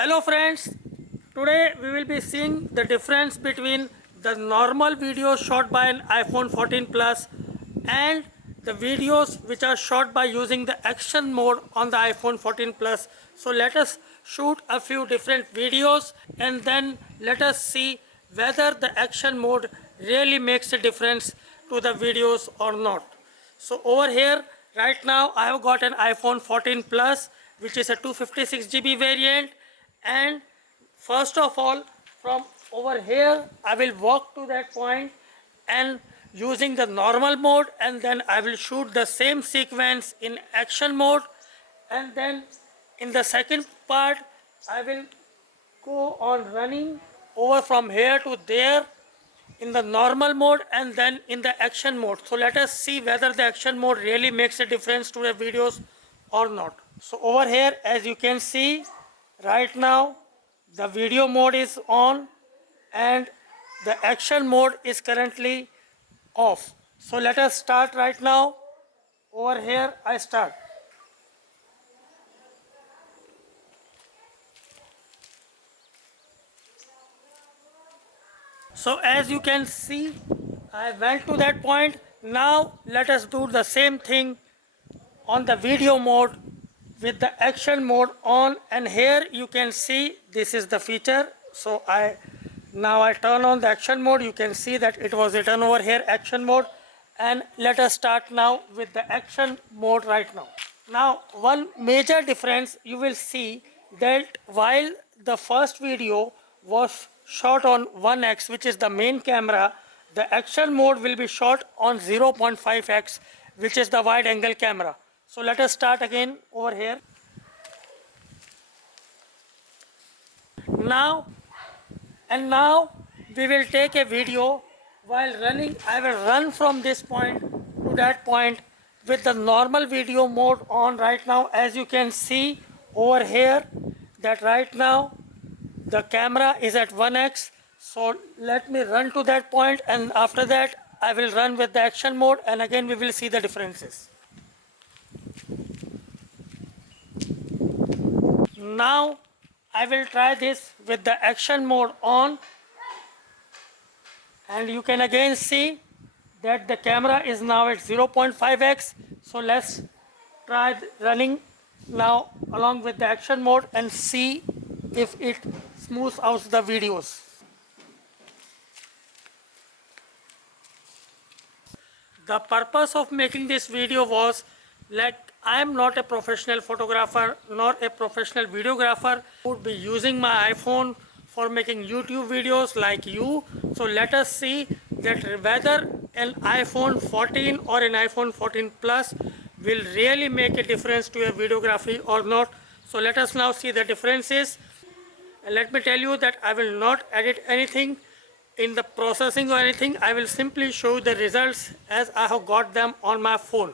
Hello friends, today we will be seeing the difference between the normal videos shot by an iPhone 14 Plus and the videos which are shot by using the action mode on the iPhone 14 Plus. So let us shoot a few different videos and then let us see whether the action mode really makes a difference to the videos or not. So over here right now I have got an iPhone 14 Plus which is a 256 GB variant, and first of all from over here I will walk to that point and using the normal mode, and then I will shoot the same sequence in action mode, and then in the second part I will go on running over from here to there in the normal mode and then in the action mode. So let us see whether the action mode really makes a difference to the videos or not. So over here, as you can see right now, the video mode is on and the action mode is currently off. So let us start right now. Over here I start. So as you can see, I went to that point. Now let us do the same thing on the video mode with the action mode on, and here you can see this is the feature. So now I turn on the action mode. You can see that it was written over here action mode, and let us start now with the action mode right now. Now one major difference you will see that while the first video was shot on 1x, which is the main camera, the action mode will be shot on 0.5x, which is the wide angle camera. So let us start again over here. Now we will take a video while running. I will run from this point to that point with the normal video mode on right now. As you can see over here that right now the camera is at 1x. So let me run to that point, and after that I will run with the action mode, and again we will see the differences. Now I will try this with the action mode on, and you can again see that the camera is now at 0.5x. So let's try running now along with the action mode and see if it smooths out the videos. The purpose of making this video was, like, I am not a professional photographer nor a professional videographer. I would be using my iPhone for making YouTube videos like you. So let us see that whether an iPhone 14 or an iPhone 14 Plus will really make a difference to your videography or not. So let us now see the differences. And let me tell you that I will not edit anything in the processing or anything. I will simply show you the results as I have got them on my phone.